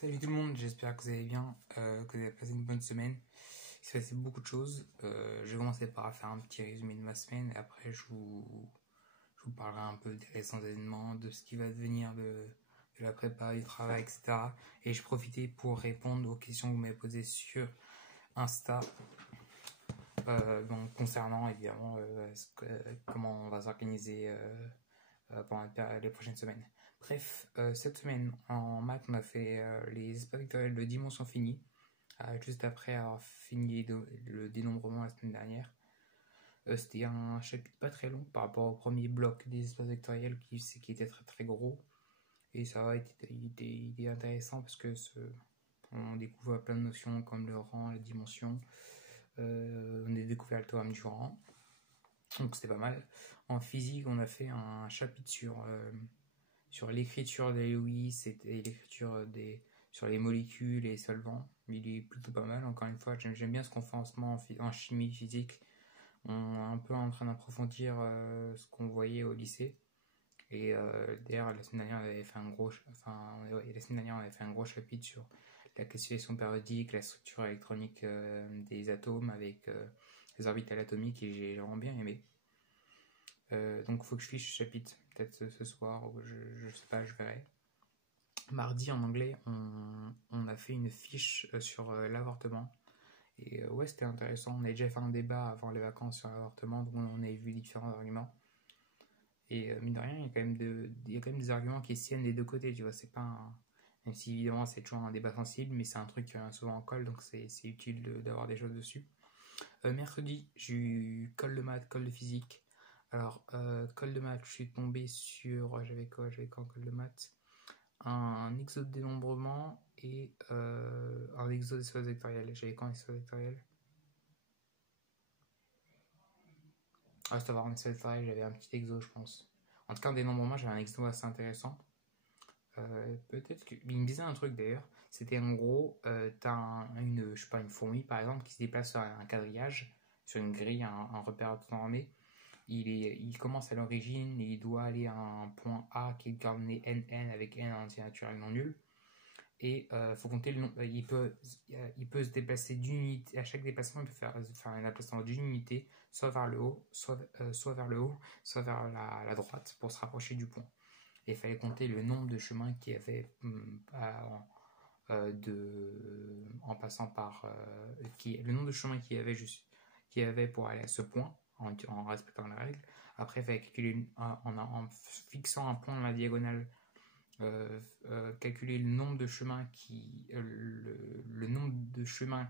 Salut tout le monde, j'espère que vous allez bien, que vous avez passé une bonne semaine. Il s'est passé beaucoup de choses. Je vais commencer par faire un petit résumé de ma semaine et après je vous parlerai un peu des récents événements, de ce qui va devenir de la prépa, du travail, etc. Et je profitais pour répondre aux questions que vous m'avez posées sur Insta, donc concernant évidemment comment on va s'organiser pendant les prochaines semaines. Bref, cette semaine en maths, on a fait les espaces vectoriels de dimension finie, juste après avoir fini le dénombrement la semaine dernière. C'était un chapitre pas très long par rapport au premier bloc des espaces vectoriels qui était très très gros. Et ça a été intéressant parce que on découvre plein de notions comme le rang, la dimension. On a découvert le théorème du rang. Donc c'était pas mal. En physique, on a fait un chapitre sur l'écriture des Lewis et l'écriture sur les molécules et les solvants. Il est plutôt pas mal, encore une fois. J'aime bien ce qu'on fait en ce moment en chimie, physique. On est un peu en train d'approfondir ce qu'on voyait au lycée. Et d'ailleurs, la semaine dernière, on avait fait un gros chapitre sur la classification périodique, la structure électronique des atomes avec les orbitales atomiques, et j'ai vraiment bien aimé. Donc il faut que je fiche ce chapitre, peut-être ce soir, ou je sais pas, je verrai. Mardi en anglais, on a fait une fiche sur l'avortement. Et ouais, c'était intéressant. On a déjà fait un débat avant les vacances sur l'avortement, donc on avait vu différents arguments. Et mine de rien, il y a quand même des arguments qui tiennent des deux côtés, tu vois. C'est pas même si évidemment c'est toujours un débat sensible, mais c'est un truc qui revient souvent en colle, donc c'est utile d'avoir des choses dessus. Mercredi, j'ai eu colle de maths, colle de physique. Alors, colle de maths, je suis tombé sur. J'avais quoi en colle de maths? Un exo de dénombrement et un exo d'espace vectoriel. J'avais quoi en espace vectoriel? Ah, c'était en espace vectoriel, j'avais un petit exo, je pense. En tout cas, en dénombrement, j'avais un exo assez intéressant. Peut-être que. Il me disait un truc d'ailleurs. C'était en gros, t'as je sais pas, une fourmi par exemple qui se déplace sur un quadrillage, sur une grille, un repère auto-normé. Il commence à l'origine et il doit aller à un point A qui est coordonné NN avec N en entier naturel non nul. Et faut compter le nombre. Il peut se déplacer d'une unité. À chaque déplacement, il peut faire un déplacement d'une unité, soit vers le haut, soit vers le haut, soit vers la droite pour se rapprocher du point. Et il fallait compter le nombre de chemins qu'il y avait en passant par le nombre de chemins qu'il y avait pour aller à ce point en respectant les règles. Après, il fallait calculer en fixant un point dans la diagonale, calculer le nombre de chemins le nombre de chemins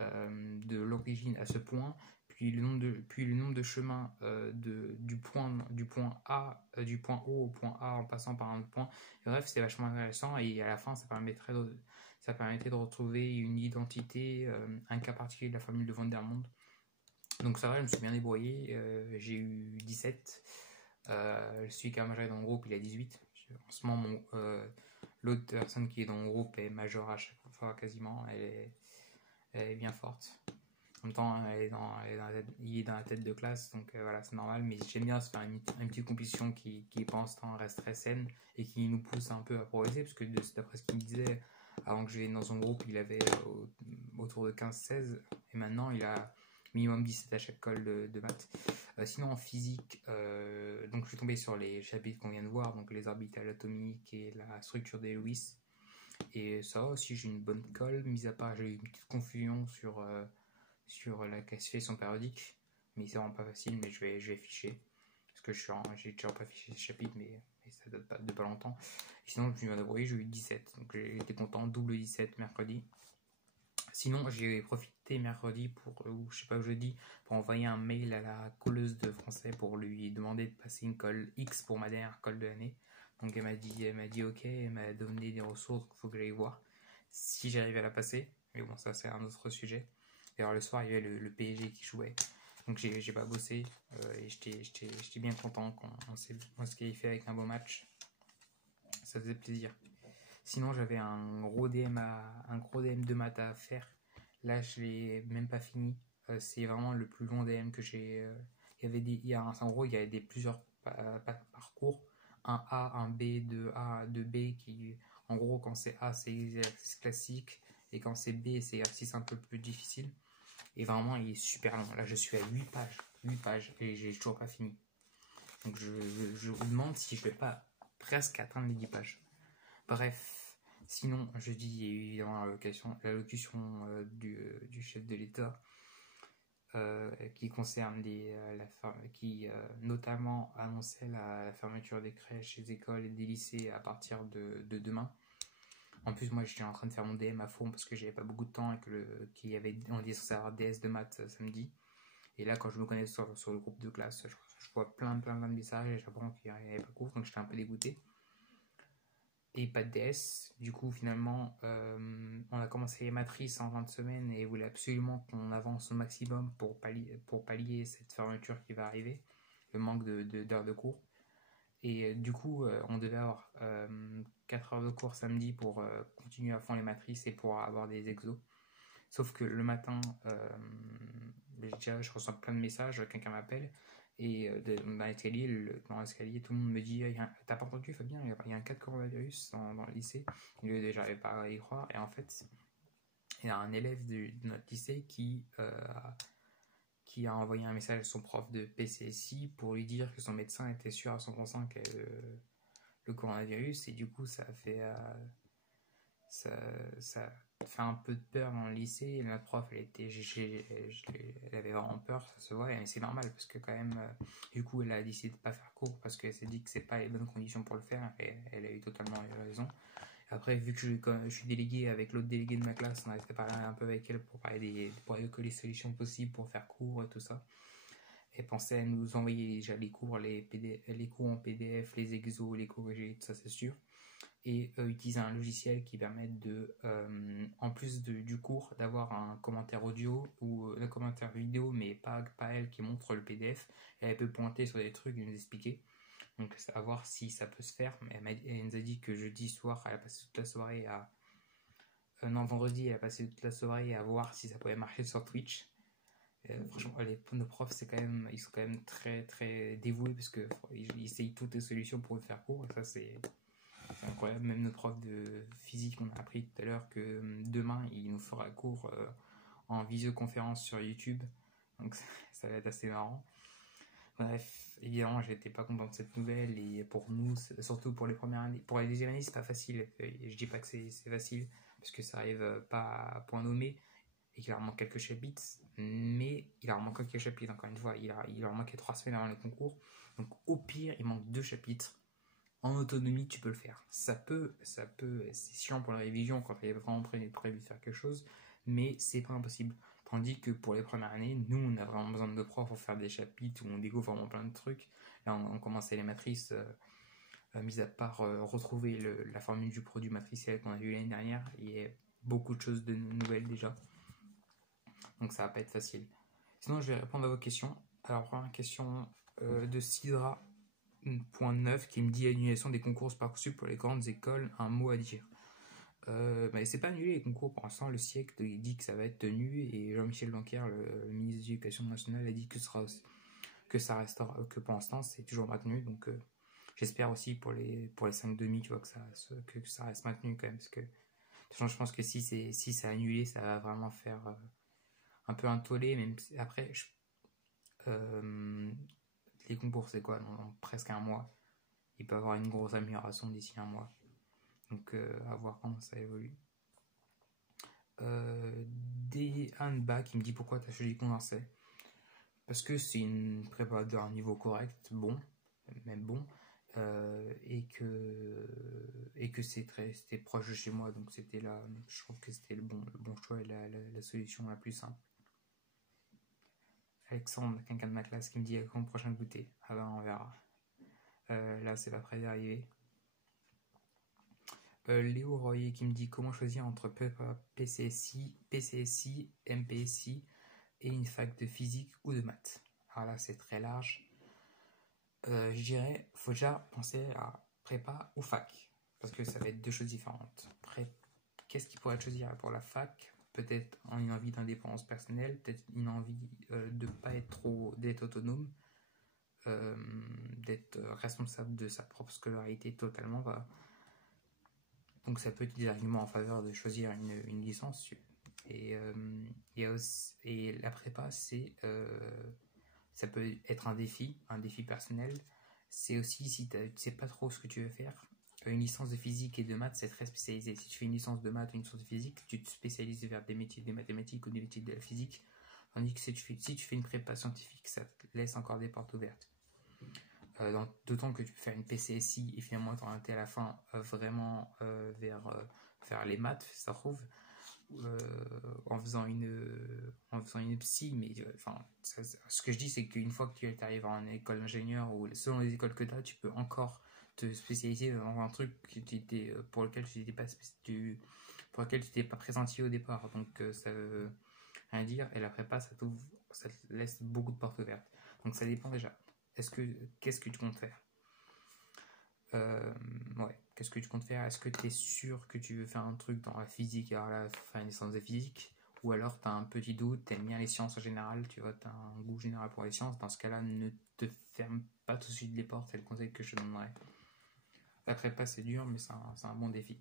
de l'origine à ce point, puis le nombre de chemins du point A, du point O au point A en passant par un autre point. Et bref, c'était vachement intéressant et à la fin, ça permettait de retrouver une identité, un cas particulier de la formule de Van der Monde. Donc ça va, je me suis bien débrouillé. J'ai eu 17. Celui qui a majoré dans le groupe, il a 18. En ce moment, l'autre personne qui est dans le groupe est majeure à chaque fois quasiment. Elle est bien forte. En même temps, il est dans la tête de classe, donc voilà, c'est normal. Mais j'aime bien se faire une petite compétition qui pendant ce temps reste très saine et qui nous pousse un peu à progresser, parce que d'après ce qu'il me disait, avant que je vienne dans son groupe, il avait autour de 15-16, et maintenant il a minimum 17 à chaque colle de maths. Sinon en physique, donc je suis tombé sur les chapitres qu'on vient de voir, donc les orbitales atomiques et la structure des Lewis. Et ça aussi, j'ai une bonne colle, mis à part j'ai eu une petite confusion sur la classification périodique, mais c'est vraiment pas facile, mais je vais ficher, parce que j'ai toujours pas fiché ce chapitre, mais ça date pas de pas longtemps. Et sinon, je me suis bien débrouillé, j'ai eu 17, donc j'étais content, double 17 mercredi. Sinon, j'ai profité mercredi ou je sais pas, jeudi, pour envoyer un mail à la colleuse de français pour lui demander de passer une colle X pour ma dernière colle de l'année. Donc elle m'a dit ok, elle m'a donné des ressources, il faut que j'aille voir si j'arrive à la passer. Mais bon, ça c'est un autre sujet. Et alors le soir, il y avait le PSG qui jouait. Donc j'ai pas bossé et j'étais bien content qu'on s'est qualifié avec un beau match. Ça faisait plaisir. Sinon, j'avais un gros DM de maths à faire. Là, je l'ai même pas fini. C'est vraiment le plus long DM que j'ai. En gros, il y avait plusieurs parcours. Un A, un B, 2A, 2B qui En gros, quand c'est A, c'est exercice classique, et quand c'est B, c'est exercice un peu plus difficile. Et vraiment, il est super long. Là, je suis à 8 pages, et j'ai toujours pas fini. Donc, je me demande si je vais pas presque atteindre les 10 pages. Bref, sinon, jeudi, il y a eu évidemment l'allocution du chef de l'État. Qui concerne qui notamment annonçait la fermeture des crèches, des écoles et des lycées à partir de demain. En plus, moi, j'étais en train de faire mon DM à fond parce que j'avais pas beaucoup de temps et on était censé avoir DS de maths samedi. Et là, quand je me connecte sur le groupe de classe, je vois plein de messages et j'apprends qu'il n'y avait pas cours, donc j'étais un peu dégoûté. Et pas de DS. Du coup, finalement, on a commencé les matrices en 20 semaines et voulait absolument qu'on avance au maximum pour pallier cette fermeture qui va arriver, le manque d'heures de cours. Et du coup, on devait avoir 4 heures de cours samedi pour continuer à fond les matrices et pour avoir des exos. Sauf que le matin, je reçois plein de messages, quelqu'un m'appelle. Et dans l'escalier, tout le monde me dit t'as pas entendu Fabien, il y a un cas de coronavirus dans le lycée. J'arrivais pas à y croire. Et en fait, il y a un élève de notre lycée qui a envoyé un message à son prof de PCSI pour lui dire que son médecin était sûr à 100% qu'il y avait le coronavirus. Et du coup, ça a fait un peu de peur dans le lycée. Et notre prof, elle avait vraiment peur, ça se voit, et c'est normal parce que quand même, du coup, elle a décidé de pas faire cours parce qu'elle s'est dit que c'est pas les bonnes conditions pour le faire, et elle a eu totalement raison. Après, vu que je suis délégué avec l'autre délégué de ma classe, on a été parler un peu avec elle pour évoquer les solutions possibles pour faire cours et tout ça. Elle pensait à nous envoyer déjà les cours, les cours en PDF, les exos, les corrigés, tout ça, c'est sûr. Et utiliser un logiciel qui permette en plus du cours, d'avoir un commentaire audio ou un commentaire vidéo, mais pas elle qui montre le PDF. Et elle peut pointer sur des trucs et nous expliquer. Donc à voir si ça peut se faire. Elle nous a dit que jeudi soir, elle a passé toute la soirée vendredi, elle a passé toute la soirée à voir si ça pouvait marcher sur Twitch. Franchement, nos profs, ils sont quand même très très dévoués parce qu'ils essayent toutes les solutions pour nous faire cours. Et ça, c'est incroyable. Même notre prof de physique, on a appris tout à l'heure que demain, il nous fera cours en visioconférence sur YouTube. Donc ça va être assez marrant. Bref, évidemment, j'étais pas content de cette nouvelle. Et pour nous, surtout pour les premières années, pour les deuxièmes années, c'est pas facile. Je dis pas que c'est facile parce que ça arrive pas à point nommé et qu'il leur manque quelques chapitres. Mais il leur manque quelques chapitres, encore une fois. Il leur manquait 3 semaines avant les concours. Donc au pire, il manque 2 chapitres. En autonomie, tu peux le faire. Ça peut, c'est chiant pour la révision quand tu es vraiment prévu de faire quelque chose, mais c'est pas impossible. Tandis que pour les premières années, nous, on a vraiment besoin de profs pour faire des chapitres où on découvre vraiment plein de trucs. Là, on commençait les matrices, mis à part retrouver la formule du produit matriciel qu'on a vu l'année dernière, il y a beaucoup de choses de nouvelles déjà. Donc ça va pas être facile. Sinon, je vais répondre à vos questions. Alors, première question de Sidra. Point 9 qui me dit annulation des concours Parcoursup pour les grandes écoles, un mot à dire. Mais c'est pas annulé les concours pour l'instant. Le siècle il dit que ça va être tenu et Jean-Michel Blanquer, le ministre de l'Éducation nationale, a dit que ça restera, que pour l'instant c'est toujours maintenu. Donc j'espère aussi pour les 5 demi, tu vois, que ça reste maintenu quand même, parce que de toute façon, je pense que si c'est annulé, ça va vraiment faire un peu un tollé. Même après, les concours, c'est quoi, dans presque un mois. Il peut y avoir une grosse amélioration d'ici un mois. Donc, à voir comment ça évolue. Anba qui me dit pourquoi tu as choisi Condorcet. Parce que c'est une prépa d'un niveau correct, bon, même bon, et que c'était proche de chez moi, donc je trouve que c'était le bon choix et la solution la plus simple. Alexandre, quelqu'un de ma classe, qui me dit à quand le prochain goûter. Ah ben on verra. Là c'est pas près d'arriver. Léo Royer qui me dit comment choisir entre PCSI, MPSI et une fac de physique ou de maths. Alors là c'est très large. Je dirais faut déjà penser à prépa ou fac parce que ça va être 2 choses différentes. Qu'est-ce qu'il pourrait choisir pour la fac? Peut-être une envie d'indépendance personnelle, peut-être une envie de pas d'être autonome, d'être responsable de sa propre scolarité totalement. Donc Donc ça peut être des arguments en faveur de choisir une licence. Et, et la prépa, ça peut être un défi personnel. C'est aussi si tu ne sais pas trop ce que tu veux faire. Une licence de physique et de maths, c'est très spécialisé. Si tu fais une licence de maths ou une licence de physique, tu te spécialises vers des métiers des mathématiques ou des métiers de la physique. Tandis que si tu fais une prépa scientifique, ça te laisse encore des portes ouvertes. D'autant que tu peux faire une PCSI et finalement t'orienter à la fin vraiment vers les maths, ça trouve, en faisant une psy. Mais ce que je dis, c'est qu'une fois que tu arrives en école d'ingénieur ou selon les écoles que tu as, tu peux encore te spécialiser dans un truc pour lequel tu n'étais pas pressenti au départ. Donc ça veut rien dire. Et la prépa, ça te laisse beaucoup de portes ouvertes. Donc ça dépend déjà. Qu'est-ce que tu comptes faire? Qu'est-ce que tu comptes faire? Est-ce que tu es sûr que tu veux faire un truc dans la physique, alors là, faire une licence de physique? Ou alors tu as un petit doute, tu aimes bien les sciences en général, tu vois, tu as un goût général pour les sciences. Dans ce cas-là, ne te ferme pas tout de suite les portes, c'est le conseil que je te donnerais. La prépa, c'est dur, mais c'est un bon défi.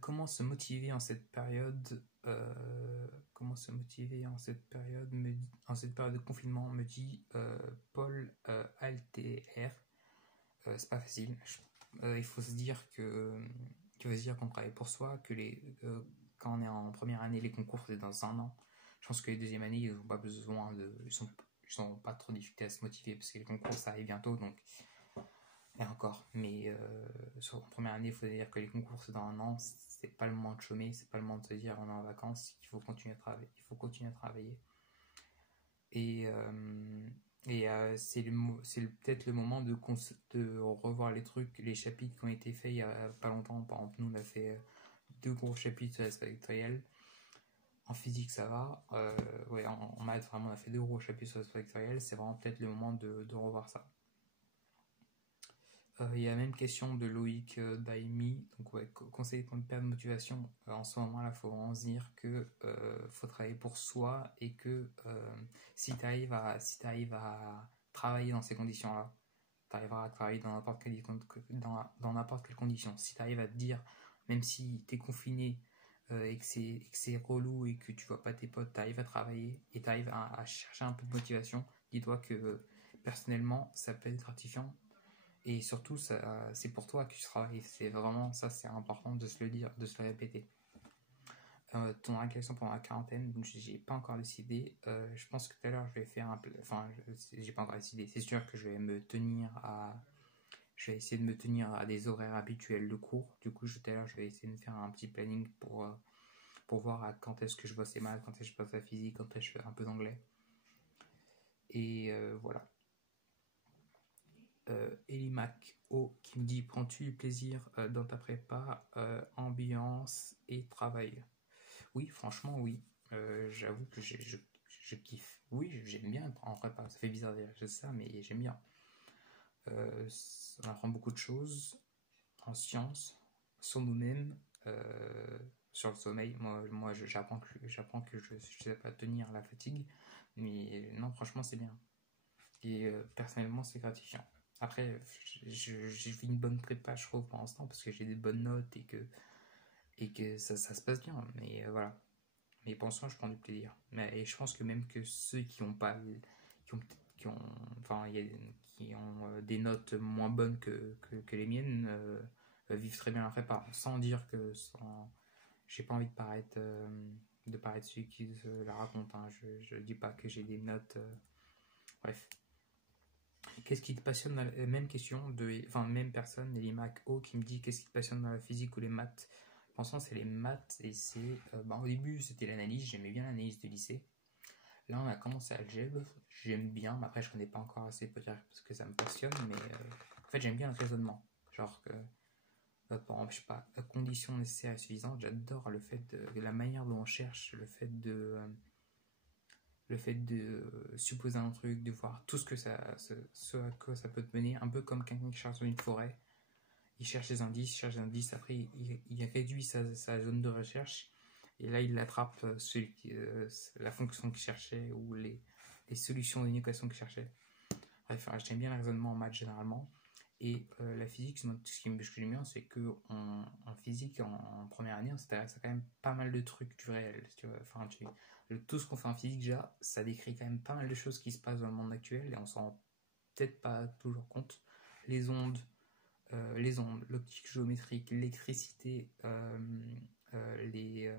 Comment se motiver en cette période Comment se motiver en cette période de confinement, me dit Paul ALTR. C'est pas facile. Il faut se dire qu'on travaille pour soi, que quand on est en première année, les concours c'est dans un an. Je pense que les deuxième année, ils n'ont pas besoin ils sont pas trop difficultés à se motiver parce que les concours ça arrive bientôt, donc et encore. Mais en première année, il faut dire que les concours c'est dans un an, c'est pas le moment de chômer, c'est pas le moment de se dire on est en vacances, il faut continuer à travailler. Et c'est peut-être le moment de revoir les trucs, les chapitres qui ont été faits il y a pas longtemps. Par exemple, nous on a fait 2 gros chapitres sur l'aspect vectoriel. En physique ça va. En maths vraiment on a fait 2 gros chapitres sur l'aspect vectoriel. C'est vraiment peut-être le moment de revoir ça. Il y a la même question de Loïc Daimi. Donc conseil pour ne pas de motivation. En ce moment-là, il faut vraiment se dire que faut travailler pour soi et que si tu arrives à travailler dans ces conditions-là, tu arriveras à travailler dans n'importe quelle condition. Si tu arrives à te dire, même si tu es confiné et que c'est relou et que tu vois pas tes potes, tu arrives à travailler et tu arrives à chercher un peu de motivation, dis-toi que personnellement, ça peut être gratifiant. Et surtout, c'est pour toi que tu travailles. C'est vraiment ça, c'est important de se le dire, de se le répéter. Ton réaction pendant la quarantaine, donc j'ai pas encore décidé. Je pense que tout à l'heure, je vais faire j'ai pas encore décidé. C'est sûr que je vais essayer de me tenir à des horaires habituels de cours. Du coup, tout à l'heure, je vais essayer de me faire un petit planning pour voir quand est-ce que je bosse les maths, quand est-ce que je bosse la physique, quand est-ce que je fais un peu d'anglais. Et voilà. Elimac O qui me dit prends-tu du plaisir dans ta prépa, ambiance et travail? Oui, franchement oui. J'avoue que je kiffe. Oui, j'aime bien être en prépa. Ça fait bizarre de dire ça, mais j'aime bien. On apprend beaucoup de choses en sciences, sur nous-mêmes, sur le sommeil. Moi j'apprends que je ne sais pas tenir la fatigue, mais non, franchement c'est bien. Et personnellement c'est gratifiant. Après, j'ai fait une bonne prépa, je trouve, pour l'instant, parce que j'ai des bonnes notes et que ça se passe bien. Mais voilà. Mais pour l'instant, je prends du plaisir. Et je pense que même que ceux qui ont pas, qui ont des notes moins bonnes que les miennes, vivent très bien la prépa. Sans dire que j'ai pas envie de paraître celui qui se la raconte. Hein. Je dis pas que j'ai des notes. Bref. Qu'est-ce qui te passionne dans la même question même personne, Elimac O qui me dit qu'est-ce qui te passionne dans la physique ou les maths? Pour l'instant c'est les maths et c'est au début c'était l'analyse, j'aimais bien l'analyse de lycée. Là on a commencé algèbre, j'aime bien, mais après je connais pas encore assez pour dire parce que ça me passionne, mais en fait j'aime bien le raisonnement, genre que par exemple je sais pas, conditions nécessaires et suffisantes, j'adore le fait de la manière dont on cherche, le fait de supposer un truc, de voir tout ce à quoi ça peut te mener, un peu comme quelqu'un qui cherche dans une forêt. Il cherche des indices, après il réduit sa zone de recherche, et là il attrape la fonction qu'il cherchait ou les solutions d'une équation qu'il cherchait. Bref, j'aime bien le raisonnement en maths généralement, Et la physique, ce que j'aime bien, c'est que en physique, en première année, on s'intéresse à quand même pas mal de trucs du réel. Tu vois. Enfin, tout ce qu'on fait en physique, déjà, ça décrit quand même pas mal de choses qui se passent dans le monde actuel et on s'en rend peut-être pas toujours compte. Les ondes, l'optique géométrique, l'électricité, les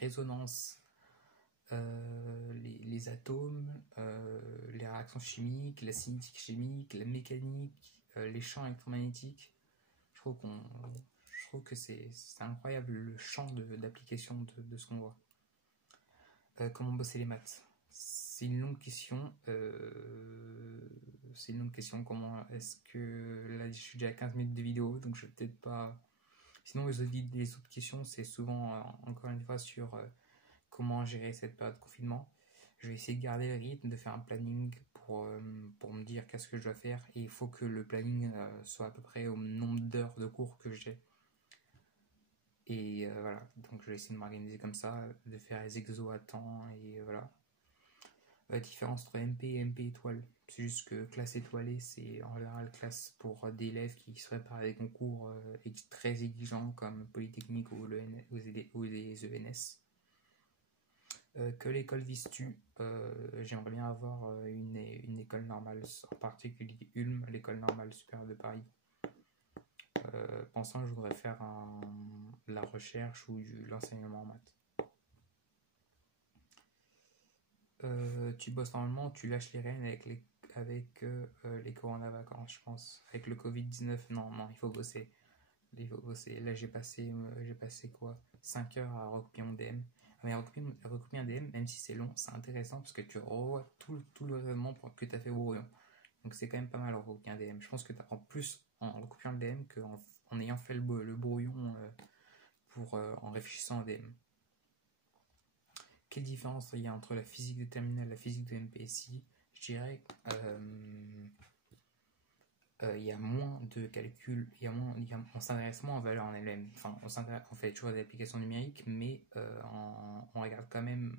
résonances, les atomes, les réactions chimiques, la cinétique chimique, la mécanique, les champs électromagnétiques. Je trouve, je trouve que c'est incroyable le champ d'application de ce qu'on voit. Comment bosser les maths? C'est une longue question. C'est une longue question. Comment est-ce que. Là, je suis déjà à 15 minutes de vidéo, donc je vais peut-être pas. Sinon, les autres questions, c'est souvent, encore une fois, sur comment gérer cette période de confinement. Je vais essayer de garder le rythme, de faire un planning pour me dire qu'est-ce que je dois faire. Et il faut que le planning soit à peu près au nombre d'heures de cours que j'ai. Et voilà, donc je vais essayer de m'organiser comme ça, de faire les exos à temps, et voilà. La différence entre MP et MP étoile, c'est juste que classe étoilée, c'est en général classe pour des élèves qui se préparent à des concours très exigeants comme Polytechnique ou les ENS. Que l'école vise-tu? J'aimerais bien avoir une école normale, en particulier Ulm, l'école normale supérieure de Paris. Pensant que je voudrais faire de la recherche ou de l'enseignement en maths. Tu bosses normalement, tu lâches les rênes avec les corona-vacances, je pense. Avec le Covid-19, non, il faut bosser. Il faut bosser. Là, j'ai passé quoi 5 heures à recopier mon DM. Mais recopier un DM, même si c'est long, c'est intéressant parce que tu revois tout le raisonnement que tu as fait au brouillon. Donc c'est quand même pas mal recopier un DM. Je pense que tu apprends plus en recopiant le DM qu'en ayant fait le brouillon en réfléchissant au DM. Quelle différence il y a entre la physique de terminale et la physique de MPSI? Je dirais il y a moins de calculs, on s'intéresse moins aux valeurs en elles-mêmes. Enfin, on fait toujours des applications numériques, mais on regarde quand même.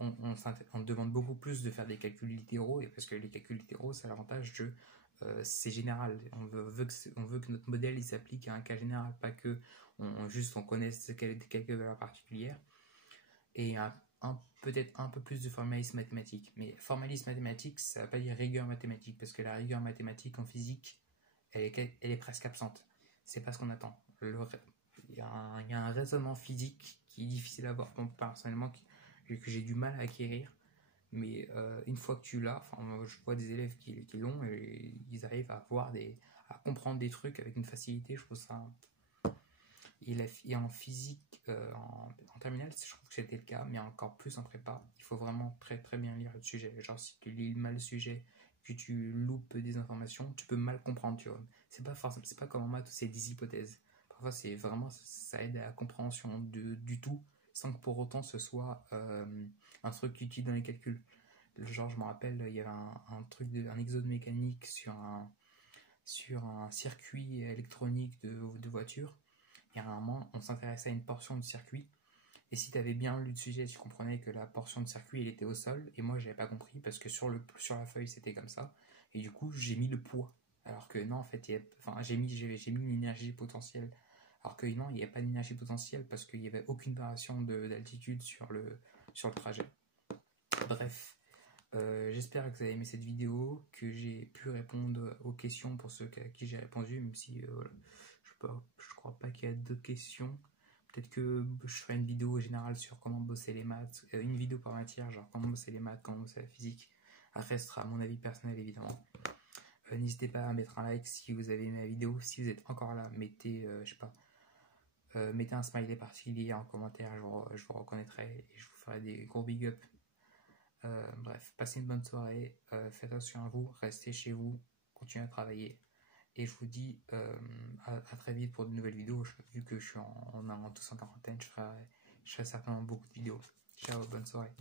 On demande beaucoup plus de faire des calculs littéraux, et parce que les calculs littéraux, c'est l'avantage de c'est général. On veut que notre modèle il s'applique à un cas général, pas que on connaisse quelques valeurs particulières. Et peut-être un peu plus de formalisme mathématique. Mais formalisme mathématique, ça ne veut pas dire rigueur mathématique, parce que la rigueur mathématique en physique, elle est presque absente. C'est pas ce qu'on attend. Il y a un raisonnement physique qui est difficile à avoir, personnellement, que j'ai du mal à acquérir. Mais une fois que tu l'as, je vois des élèves qui l'ont et ils arrivent à comprendre des trucs avec une facilité. Je trouve ça. Et en physique, en terminale, je trouve que c'était le cas, mais encore plus en prépa. Il faut vraiment très très bien lire le sujet. Genre, si tu lis mal le sujet, que tu loupes des informations, tu peux mal comprendre, tu vois. C'est pas comme en maths où c'est des hypothèses. Parfois, c'est vraiment, ça aide à la compréhension du tout, sans que pour autant ce soit un truc utile dans les calculs. Genre, je me rappelle, il y avait un exode mécanique sur un circuit électronique de voiture. Et à un moment, on s'intéressait à une portion de circuit. Et si tu avais bien lu le sujet, tu comprenais que la portion de circuit, elle était au sol. Et moi, j'avais pas compris parce que sur la feuille, c'était comme ça. Et du coup, j'ai mis le poids. Alors que non, en fait, j'ai mis une énergie potentielle. Alors que non, il n'y avait pas d'énergie potentielle parce qu'il n'y avait aucune variation d'altitude sur le trajet. Bref, j'espère que vous avez aimé cette vidéo, que j'ai pu répondre aux questions pour ceux à qui j'ai répondu, même si voilà, je crois pas qu'il y a d'autres questions. Peut-être que je ferai une vidéo générale sur comment bosser les maths, une vidéo par matière, genre comment bosser les maths, comment bosser la physique. Après, ce sera mon avis personnel évidemment. N'hésitez pas à mettre un like si vous avez aimé la vidéo. Si vous êtes encore là, mettez, mettez un smiley particulier en commentaire, je vous reconnaîtrai et je vous ferai des gros big up. Bref, passez une bonne soirée, faites attention à vous, restez chez vous, continuez à travailler. Et je vous dis à très vite pour de nouvelles vidéos. Vu que je suis tous en quarantaine, je ferai certainement beaucoup de vidéos. Ciao, bonne soirée.